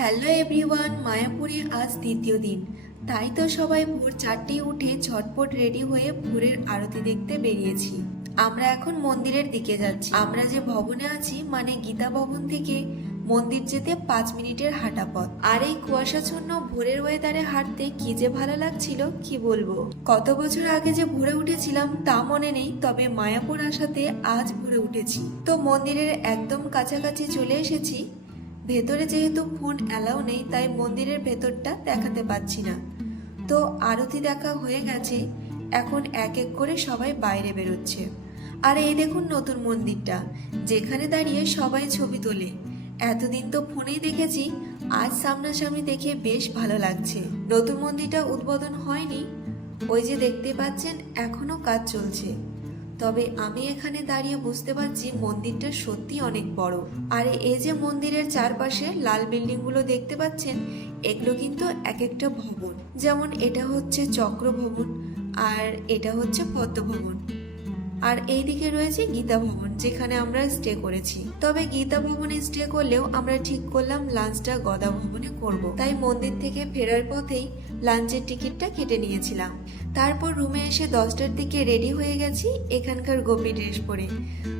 Hello everyone, মায়াপুরে আজ দ্বিতীয় দিন। তাই তো সবাই ভোর 4টায় উঠে ঝটপট রেডি হয়ে ভোরের আরতি দেখতে বেরিয়েছি। আমরা এখন মন্দিরের দিকে যাচ্ছি। আমরা যে ভবনে আছি মানে গীতা ভবন থেকে মন্দির যেতে 5 মিনিটের হাঁটা পথ। আর এই কুয়াশাচ্ছন্ন ভোরের ওয়েদারে হাঁটতে কি যে ভালো লাগছিল কি বলবো। কত বছর আগে যে ভোরে উঠেছিলাম তা মনে নেই, তবে মায়াপুর আসাতে আজ ভোরে উঠেছি। তো মন্দিরের একদম কাছাকাছি চলে এসেছি। ভেতরে যেহেতু ফোন অ্যালাউ নেই তাই মন্দিরের ভেতরটা দেখাতে পাচ্ছি না। তো আরতি দেখা হয়ে গেছে, এখন এক এক করে সবাই বাইরে বেরোচ্ছে। আর এই দেখুন নতুন মন্দিরটা, যেখানে দাঁড়িয়ে সবাই ছবি তোলে। এতদিন তো ফোনেই দেখেছি, আজ সামনাসামনি দেখে বেশ ভালো লাগছে। নতুন মন্দিরটা উদ্বোধন হয়নি, ওই যে দেখতে পাচ্ছেন এখনো কাজ চলছে। তবে আমি এখানে দাঁড়িয়ে বুঝতে পারছি মন্দিরটা সত্যি অনেক বড়। আর এই যে মন্দিরের চারপাশে লাল বিল্ডিং গুলো দেখতে পাচ্ছেন, এগুলো কিন্তু এক একটা ভবন। যেমন এটা হচ্ছে চক্র ভবন, আর এটা হচ্ছে পদ্ম ভবন, আর এইদিকে রয়েছে গীতা ভবন, যেখানে আমরা স্টে করেছি। তবে গীতা ভবনে স্টে করলেও আমরা ঠিক করলাম লাঞ্চটা গদা ভবনে করব। তাই মন্দির থেকে ফেরার পথেই লাঞ্চের টিকিটটা কেটে নিয়েছিলাম। তারপর রুমে এসে 10টার দিকে রেডি হয়ে গেছি এখানকার গোপী ড্রেস পরে।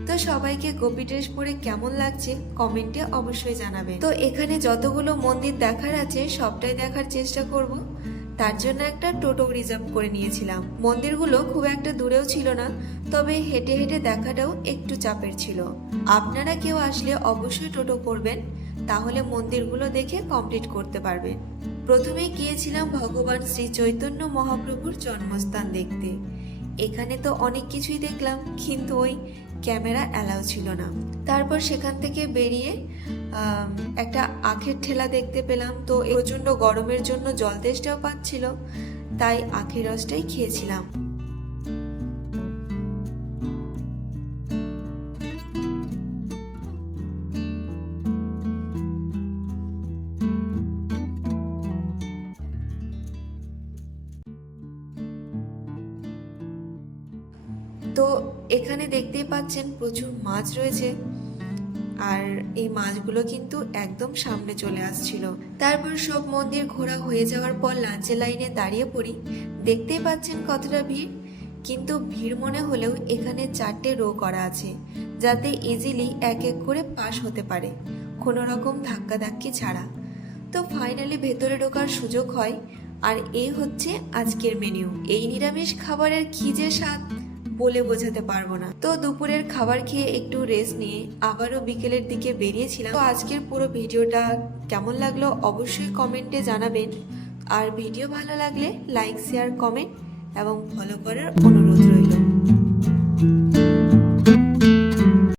তো সবাইকে গোপী ড্রেস পরে কেমন লাগছে কমেন্টে অবশ্যই জানাবে। তো এখানে যতগুলো মন্দির দেখার আছে সবটাই দেখার চেষ্টা করব। তার জন্য একটা টোটো রিজার্ভ করে নিয়েছিলাম। মন্দিরগুলো খুব একটা দূরেও ছিল না, তবে হেঁটে হেঁটে দেখাটাও একটু চাপের ছিল। আপনারা কেউ আসলে অবশ্যই টোটো করবেন, তাহলে মন্দিরগুলো দেখে কমপ্লিট করতে পারবেন। প্রথমে গিয়েছিলাম ভগবান শ্রী চৈতন্য মহাপ্রভুর জন্মস্থান দেখতে। এখানে তো অনেক কিছুই দেখলাম, কিন্তু ওই ক্যামেরা অ্যালাউ ছিল না। তারপর সেখান থেকে বেরিয়ে একটা আখের ঠেলা দেখতে পেলাম। তো প্রচণ্ড গরমের জন্য জল তেষ্টাও পাচ্ছিল, তাই আখের রসটাই খেয়েছিলাম। তো এখানে দেখতেই পাচ্ছেন প্রচুর মাছ রয়েছে, আর এই মাছগুলো কিন্তু একদম সামনে চলে আসছিল। তারপর সব মন্দির ঘোরা হয়ে যাওয়ার পর লাঞ্চের লাইনে দাঁড়িয়ে পড়ি। দেখতেই পাচ্ছেন কতটা ভিড়, কিন্তু ভিড় মনে হলেও এখানে 4টে রো করা আছে, যাতে ইজিলি এক এক করে পাস হতে পারে কোনো রকম ধাক্কাধাক্কি ছাড়া। তো ফাইনালি ভেতরে ঢোকার সুযোগ হয়। আর এই হচ্ছে আজকের মেনু। এই নিরামিষ খাবারের কি যে স্বাদ বলে বোঝাতে পারবো না। তো দুপুরের খাবার খেয়ে একটু রেস্ট নিয়ে আবারও বিকেলের দিকে বেরিয়েছিলাম। তো আজকের পুরো ভিডিওটা কেমন লাগলো অবশ্যই কমেন্টে জানাবেন। আর ভিডিও ভালো লাগলে লাইক, শেয়ার, কমেন্ট এবং ফলো করার অনুরোধ রইল।